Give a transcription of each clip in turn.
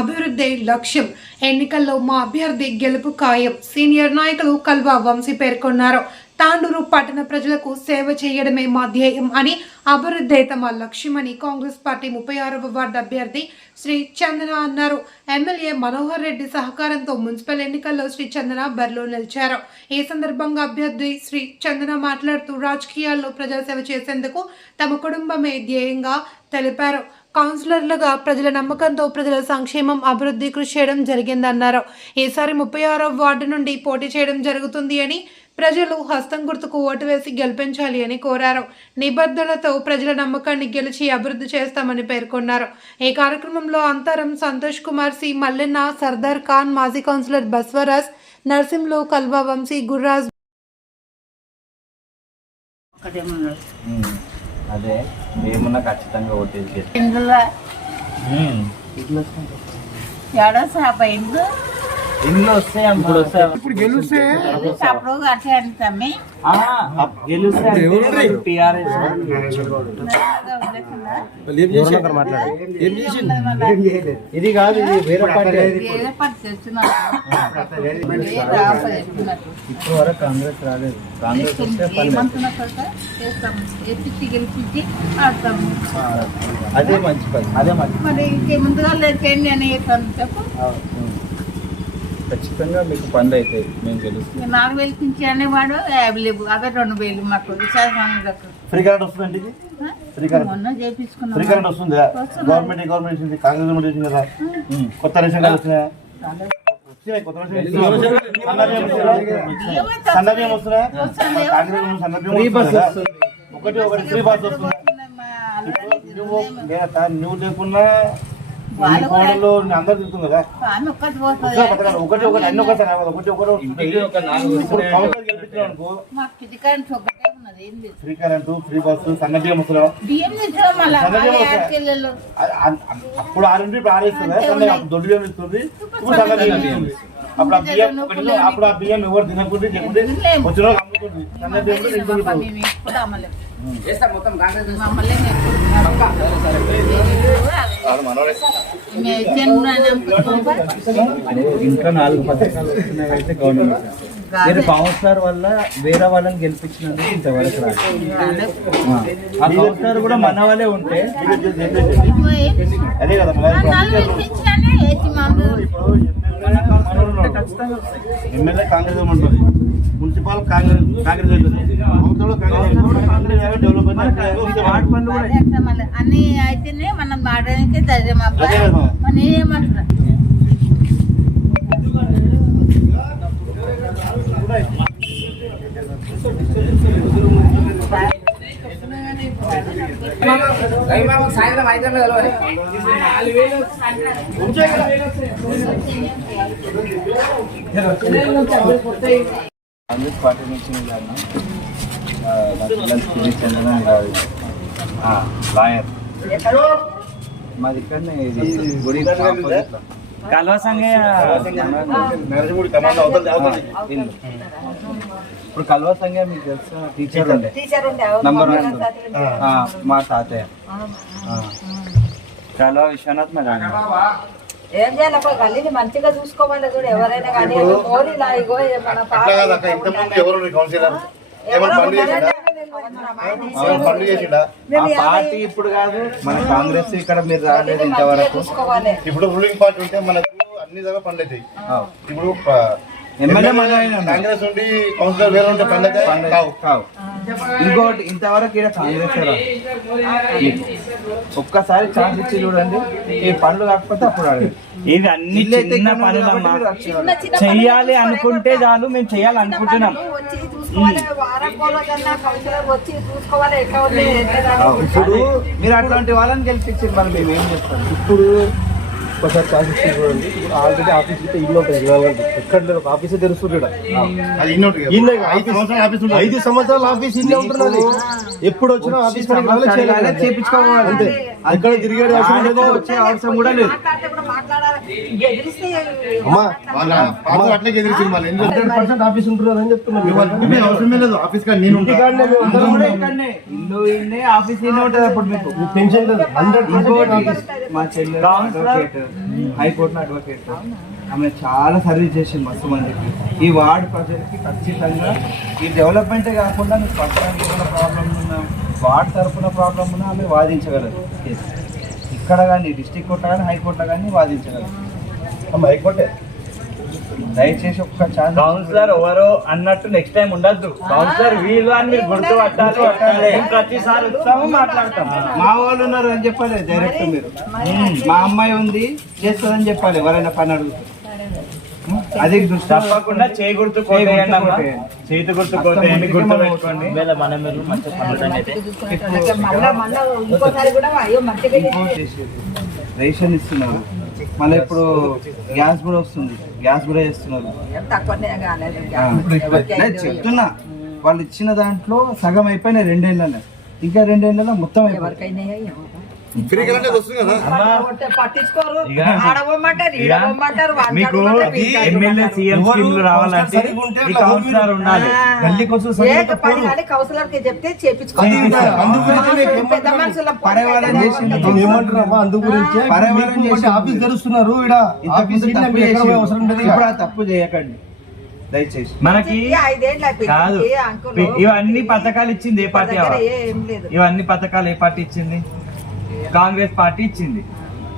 అభివృద్ధి లక్ష్యం. ఎన్నికల్లో మా అభ్యర్థి గెలుపు ఖాయం. సీనియర్ నాయకులు కల్వా వంశీ పేర్కొన్నారు. తాండూరు పట్టణ ప్రజలకు సేవ చేయడమే మా ధ్యేయం అని, అభివృద్ధి తమ లక్ష్యమని కాంగ్రెస్ పార్టీ 36వ వార్డు అభ్యర్థి శ్రీ చందన అన్నారు. ఎమ్మెల్యే మనోహర్ రెడ్డి సహకారంతో మున్సిపల్ ఎన్నికల్లో శ్రీ చందన బరిలో నిలిచారు. ఈ సందర్భంగా అభ్యర్థి శ్రీ చందన మాట్లాడుతూ రాజకీయాల్లో ప్రజాసేవ చేసేందుకు తమ కుటుంబమే ధ్యేయంగా తెలిపారు. కౌన్సిలర్లుగా ప్రజల నమ్మకంతో ప్రజల సంక్షేమం అభివృద్ధి కృషి చేయడం జరిగిందన్నారు. ఈసారి 36వ వార్డు నుండి పోటీ చేయడం జరుగుతుంది అని, ప్రజలు హస్తం గుర్తుకు ఓటు వేసి గెలిపించాలి అని కోరారు. నిబద్ధతతో ప్రజల నమ్మకాన్ని గెలిచి అభివృద్ధి చేస్తామని పేర్కొన్నారు. ఈ కార్యక్రమంలో అంతరం సంతోష్ కుమార్, సి మల్లెన్న, సర్దార్ ఖాన్, మాజీ కౌన్సిలర్ బస్వరాజ్, నర్సింహులు, కల్వా వంశీ, గుర్రాజ్. అదే ఏమన్నా ఖచ్చితంగా ఓటేసి ఇంట్లో వస్తే ఇప్పుడు గెలిస్తే ఇది కాదు, ఇది వేరే పార్టీ. ఇప్పుడు వరకు కాంగ్రెస్ రాలేదు. కాంగ్రెస్ అదే మంచి పని, అదే మంచి ముందుగా చెప్పు. ఖచ్చితంగా మీకు పనులు అయితే మేము గెలుస్తాం. 4000 పింఛన్ అనేవాడు 50 లేవు, అవే 2000 మాకు ఫ్రీ కరెంట్ వస్తుందండి. ఫ్రీ కరెంట్ ఫ్రీ కరెంట్ వస్తుంది. గవర్నమెంట్ ఇచ్చింది, కాంగ్రెస్ గవర్నమెంట్ ఇచ్చింది కదా. కొత్త రేషన్ కార్డు వచ్చినాయా? కొత్త రేషన్ సన్నబియ్యం వస్తున్నాయా? కాంగ్రెస్ సన్నబియ్యం ఒకటి ఫ్రీ బస్ వస్తుంది. నువ్వు లేకున్నా కోడలు అందరు తిరుగుతుంది కదా. ఒకటి అన్ని ఒకసారి అనుకో. ఫ్రీ కరెంటు, ఫ్రీ బస్సు, సన్న బియ్యం వస్తున్నాం. అప్పుడు 6 నుండి 6 ఇస్తుంది. దొడ్డు బియ్యం ఇస్తుంది, ఇప్పుడు సన్న బియ్యం ఇస్తుంది. అప్పుడు ఆ బియ్యం ఎవరు తినకుండా చెప్పుకుంటే వచ్చిన వాళ్ళు అమ్ముతుంది. సన్న బియ్యం ఇంకా 4 పథకాలు వస్తున్నాయి గవర్నమెంట్. మీరు కౌన్సిలర్ వల్ల వేరే వాళ్ళని గెలిపించినందుకు ఇంతవరకు రాదు. ఆ కౌన్సిలర్ కూడా మన వాళ్ళే ఉంటే అదే కదా. ఖచ్చితంగా ఎమ్మెల్యే కాంగ్రెస్ ఉంటుంది, మున్సిపల్ కాంగ్రెస్ అన్ని అయితేనే మనం వాడడానికి ధైర్యం. ఏమంటున్నా సాయంత్రం 5 గంటలు కలవాలి. కాంగ్రెస్ పార్టీ నుంచి లాయర్ మాది ఇక్కడనే గుడి కల్వా సంఘయ్య. ఇప్పుడు కల్వా సంఘయ్య మీకు తెలుసా? టీచర్ ఉండే నంబర్ 1 మా తాతయ్య కల్వా విశ్వనాథ్ మా నాన్న. ఏం చేయాలి, గల్లీని మంచిగా చూసుకోవాలి. చూడు ఎవరైనా కానీ పార్టీ ఇప్పుడు కాదు, మన కాంగ్రెస్ ఇక్కడ మీరు రాలేదు ఇంతవరకు. ఇప్పుడు రూలింగ్ పార్టీ ఉంటే మనకు అన్ని దగ్గర పనులు అవుతాయి. ఇప్పుడు ఎమ్మెల్యే కాంగ్రెస్ ఉండి కౌన్సిలర్ వేరే ఉంటే పనులు కావు. ఇంకోటి ఇంతవరకు ఇక్కడ కాంగ్రెస్ ఒక్కసారి ఛాన్స్ ఇచ్చి చూడండి. ఈ పనులు కాకపోతే అప్పుడు అడగదు. ఇవి అన్ని చిన్న పనులమ్మా, చెయ్యాలి అనుకుంటే చాలు. మేము చెయ్యాలి అనుకుంటున్నాం. ఇప్పుడు మీరు అట్లాంటి వాళ్ళని గెలిపించారు, మరి మేము ఏం చేస్తాం? ఇప్పుడు ఒకసారి ఛాన్స్ ఇచ్చి చూడండి. ఆల్రెడీ ఆఫీస్ అయితే ఇల్లు ఉంటుంది, ఎక్కడ లేదు. ఒక ఆఫీసే తెలుస్తుంది. 5 సంవత్సరాల ఆఫీస్ ఇల్లే ఉంటున్నది. ఎప్పుడు వచ్చినా ఆఫీస్ చేయించుకోవాలి అంతే. అక్కడ తిరిగేది వచ్చే అవసరం కూడా లేదు. అట్లే ఎదిరిచింది. మళ్ళీ 100% ఆఫీస్ ఉంటున్నారు అని చెప్తున్నాను. అవసరమే లేదు. ఆఫీస్ కానీ నేను ఇల్లు ఆఫీస్ ఉంటుంది. అప్పుడు మీకు పెన్షన్ లేదు. 100% మా చెల్లె హైకోర్టులో అడ్వకేట్. ఆమె చాలా సర్వీస్ చేసింది మస్తు మందికి. ఈ వార్డు ప్రజలకి ఖచ్చితంగా ఈ డెవలప్మెంటే కాకుండా మీకు పట్టడానికి కూడా ప్రాబ్లం ఉన్నా, వార్డు తరఫున ప్రాబ్లం ఉన్నా ఆమె వాదించగలరు. ఇక్కడ కానీ డిస్ట్రిక్ట్ కోర్టులో కానీ హైకోర్టులో కానీ వాదించగలరు. హైకోర్టే దయచేసి ఒక్క ఛాన్స్. కౌన్సిలర్ ఎవరో అన్నట్టు నెక్స్ట్ టైం ఉండద్దు. కౌన్సిలర్ వీళ్ళు అని మీరు గుర్తు పట్టాలి. ప్రతిసారి వస్తాము మాట్లాడతాం. మా వాళ్ళు ఉన్నారు అని చెప్పాలి డైరెక్ట్. మీరు మా అమ్మాయి ఉంది చేస్తుందని చెప్పాలి ఎవరైనా పని అడుగుతారు. అది దృష్టి తప్పకుండా చేయి గుర్తు చేతి గుర్తు గుర్తు పెట్టుకోండి. ఇంకోసారి కూడా అయ్యో మంచిగా రేషన్ ఇస్తున్నారు, మళ్ళీ ఇప్పుడు గ్యాస్ కూడా వస్తుంది, గ్యాస్ కూడా చేస్తున్నారు. తక్కువనే కాలేదు చెప్తున్నా వాళ్ళు ఇచ్చిన దాంట్లో సగం అయిపోయినాయి 2 ఏళ్ళలో, ఇంకా 2 ఏళ్ళలో మొత్తం అయిపోయింది. పట్టించుకోరు, ఆడబొమ్మంటారు ఈడబొమ్మంటారు. మీకు ఎమ్మెల్యే సీఎం స్కీమ్లు రావాలంటే ఈ కౌన్సిలర్ ఉండాలి. కౌన్సిలర్ కి చెప్తే చేపించుకోవాలి. పెద్ద మనుషుల ఆఫీస్ తెరుస్తున్నారు. ఇప్పుడు తప్పు చేయకండి దయచేసి. మనకి 5 ఏళ్ళు కాదు, ఇవన్నీ పథకాలు ఇచ్చింది ఏ పార్టీ? ఇవన్నీ పథకాలు ఏ పార్టీ ఇచ్చింది? కాంగ్రెస్ పార్టీ ఇచ్చింది.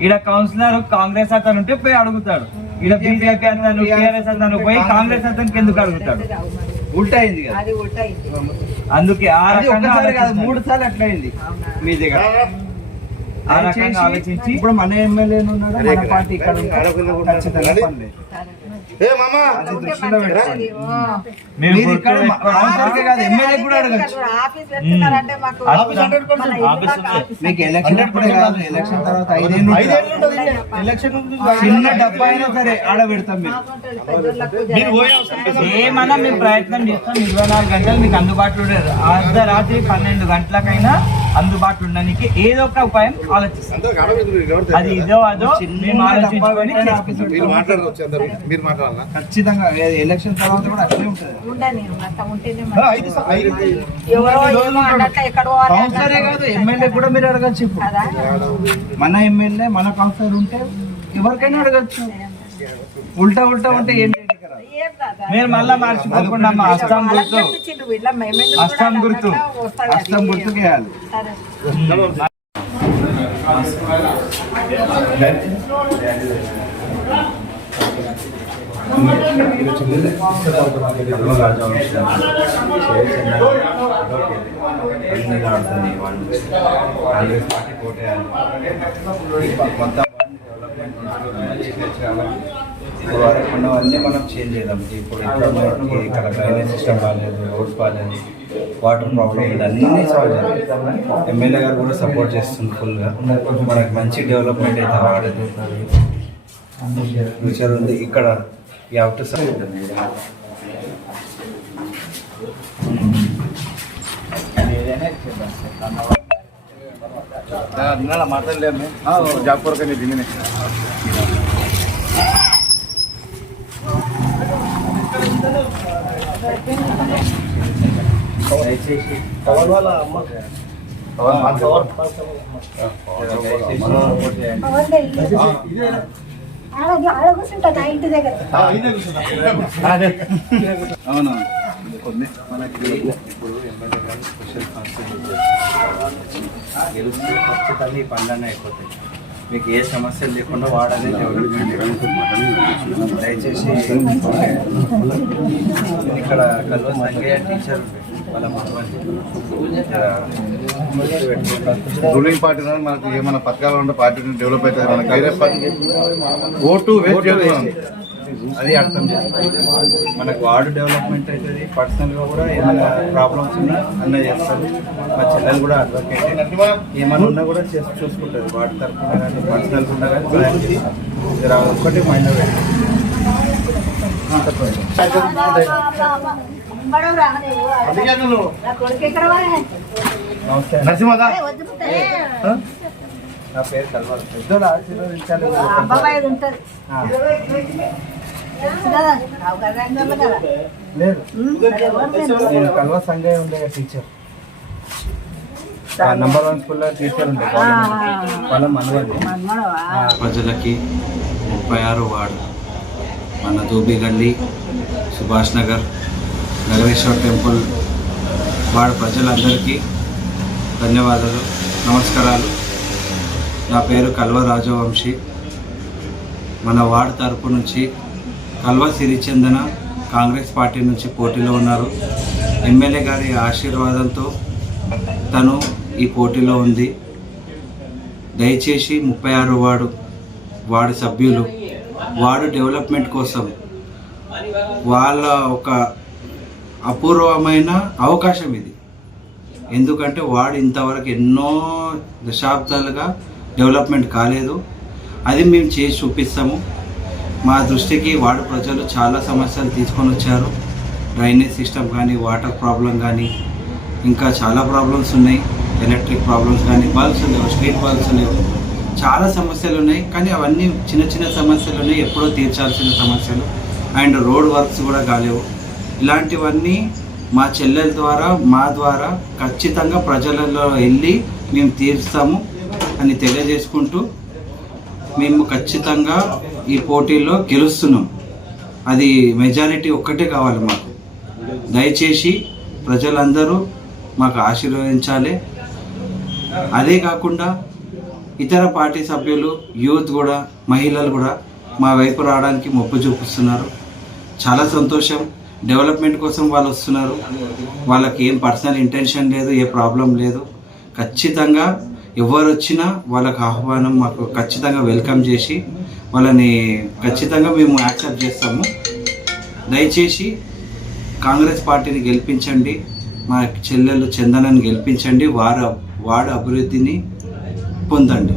ఈడ కౌన్సిలర్ కాంగ్రెస్ అతను ఉంటే పోయి అడుగుతాడు, ఈడ బీజేపీ అతను టీఆర్ఎస్ అతను పోయి కాంగ్రెస్ అతనికి ఎందుకు అడుగుతాడు? ఉల్టా అయింది కదా. అందుకే ఆ రకంగా కాదు 3 సార్లు అట్లా అయింది మీ దగ్గర. ఆ రకంగా ఆలోచించి ఇప్పుడు మన ఎమ్మెల్యే ఉన్నాడు, మన పార్టీ ఇక్కడ మీకు ఎలక్షన్ అప్పుడే కాదు, ఎలక్షన్ తర్వాత 5 చిన్న డబ్బా అయినా సరే ఆడ పెడతాం. ఏమన్నా మేము ప్రయత్నం చేస్తాం. 24 గంటలు మీకు అందుబాటులో ఉండదు. అర్ధరాత్రి 12 గంటలకైనా అందుబాటులో ఉండడానికి ఏదో ఒక ఉపాయం ఆలోచిస్తాం. అది ఇదో అదో మేము ఆలోచించుకొని ఖచ్చితంగా ఎలక్షన్ తర్వాత కూడా అట్లే ఉంటుంది. కౌన్సిలరే కాదు ఎమ్మెల్యే కూడా మీరు అడగచ్చు. ఇప్పుడు మన ఎమ్మెల్యే మన కౌన్సిలర్ ఉంటే ఎవరికైనా అడగచ్చు. ఉల్టా ఉంటే ఏం మీరు మళ్ళా మర్చిపోకుండా అస్తం గుర్తు చేయాలి. ఉన్నవన్నీ మనం చేంజ్ చేద్దాం. ఇప్పుడు ఇక్కడ డ్రైనేజ్ సిస్టమ్ బాగాలేదు, రోడ్స్ బాగాలేదు, వాటర్ ప్రాబ్లం ఉంది, అన్నీ సాల్వ్ చేయాలి. ఎమ్మెల్యే గారు కూడా సపోర్ట్ చేస్తుంది ఫుల్గా. మనకు మంచి డెవలప్మెంట్ అయితే వాడదు, ఫ్యూచర్ ఉంది ఇక్కడ. ఈ అవుట్ మాట్లాడలేము జాబ్ కొరకు దీనినే దయచేసి అవును. మనకి ఇప్పుడు ఎమ్మెల్యే గారు స్పెషల్ కాన్సెప్ట్ గెలిస్తే ఖచ్చితంగా ఈ పనులన్నీ అయిపోతాయి. మీకు ఏ సమస్యలు లేకుండా వాడాలి డెవలప్మెంట్. దయచేసి ఇక్కడ కల్వ సంగయ్య టీచర్ వాళ్ళ రూలింగ్ పార్టీ మనకు ఏమైనా పథకాలు ఉంటే పార్టీ డెవలప్ అవుతుంది. మనకి వేరే పార్టీ ఓటు అది అర్థం చేసుకోవాలి. మనకు వార్డు డెవలప్మెంట్ అవుతుంది. పర్సనల్గా కూడా ఏమైనా ప్రాబ్లమ్స్ ఉన్నా అన్న చేస్తారు. మా చెల్లెలు కూడా అడ్వకేట్, ఏమైనా ఉన్నా కూడా చూసుకుంటుంది. వార్డు తరఫున కానీ పర్సనల్గా ఉన్నా కానీ ఒక్కటి మైండ్లో పెట్టాలి. నరసింహదా నా పేరు కల్వాలి. పెద్దోళ్ళు ఆశీర్వదించాలి. లేదు, నేను కల్వ సంగయ్య ఉండే టీచర్. నంబర్ 1 స్కూల్లో టీచర్ ఉండే వాళ్ళ మనవడు. ప్రజలకి 36 వార్డు మన దూబి గల్లీ, సుభాష్ నగర్, నగరేశ్వర టెంపుల్ వార్డు ప్రజలందరికీ ధన్యవాదాలు, నమస్కారాలు. నా పేరు కల్వ రాజవంశీ. మన వార్డు తరపు నుంచి కల్వ సిరిచందన కాంగ్రెస్ పార్టీ నుంచి పోటీలో ఉన్నారు. ఎమ్మెల్యే గారి ఆశీర్వాదంతో తను ఈ పోటీలో ఉంది. దయచేసి 36 వార్డు సభ్యులు వార్డు డెవలప్మెంట్ కోసం వాళ్ళ ఒక అపూర్వమైన అవకాశం ఇది. ఎందుకంటే వార్డు ఇంతవరకు ఎన్నో దశాబ్దాలుగా డెవలప్మెంట్ కాలేదు. అది మేము చేసి చూపిస్తాము. మా దృష్టికి వార్డు ప్రజలు చాలా సమస్యలు తీసుకొని వచ్చారు. డ్రైనేజ్ సిస్టమ్ కానీ, వాటర్ ప్రాబ్లం కానీ, ఇంకా చాలా ప్రాబ్లమ్స్ ఉన్నాయి. ఎలక్ట్రిక్ ప్రాబ్లమ్స్ కానీ, బల్బ్స్ లేవు, స్ట్రీట్ బల్బ్స్ లేవు, చాలా సమస్యలు ఉన్నాయి. కానీ అవన్నీ చిన్న చిన్న సమస్యలు ఉన్నాయి, ఎప్పుడో తీర్చాల్సిన సమస్యలు. అండ్ రోడ్ వర్క్స్ కూడా కాలేవు. ఇలాంటివన్నీ మా చెల్లెల ద్వారా, మా ద్వారా ఖచ్చితంగా ప్రజలలో వెళ్ళి మేము తీరుస్తాము అని తెలియజేసుకుంటూ మేము ఖచ్చితంగా ఈ పోటీలో గెలుస్తున్నాం. అది మెజారిటీ ఒక్కటే కావాలి మాకు. దయచేసి ప్రజలందరూ మాకు ఆశీర్వదించాలి. అదే కాకుండా ఇతర పార్టీ సభ్యులు, యూత్ కూడా, మహిళలు కూడా మా వైపు రావడానికి మొప్పు చూపిస్తున్నారు. చాలా సంతోషం. డెవలప్మెంట్ కోసం వాళ్ళు వస్తున్నారు. వాళ్ళకి ఏం పర్సనల్ ఇంటెన్షన్ లేదు, ఏ ప్రాబ్లం లేదు. ఖచ్చితంగా ఎవరు వచ్చినా వాళ్ళకి ఆహ్వానం, మాకు ఖచ్చితంగా వెల్కమ్ చేసి వాళ్ళని ఖచ్చితంగా మేము యాక్సెప్ట్ చేస్తాము. దయచేసి కాంగ్రెస్ పార్టీని గెలిపించండి, మా చెల్లెలు చందనని గెలిపించండి, వార్డు అభివృద్ధిని పొందండి.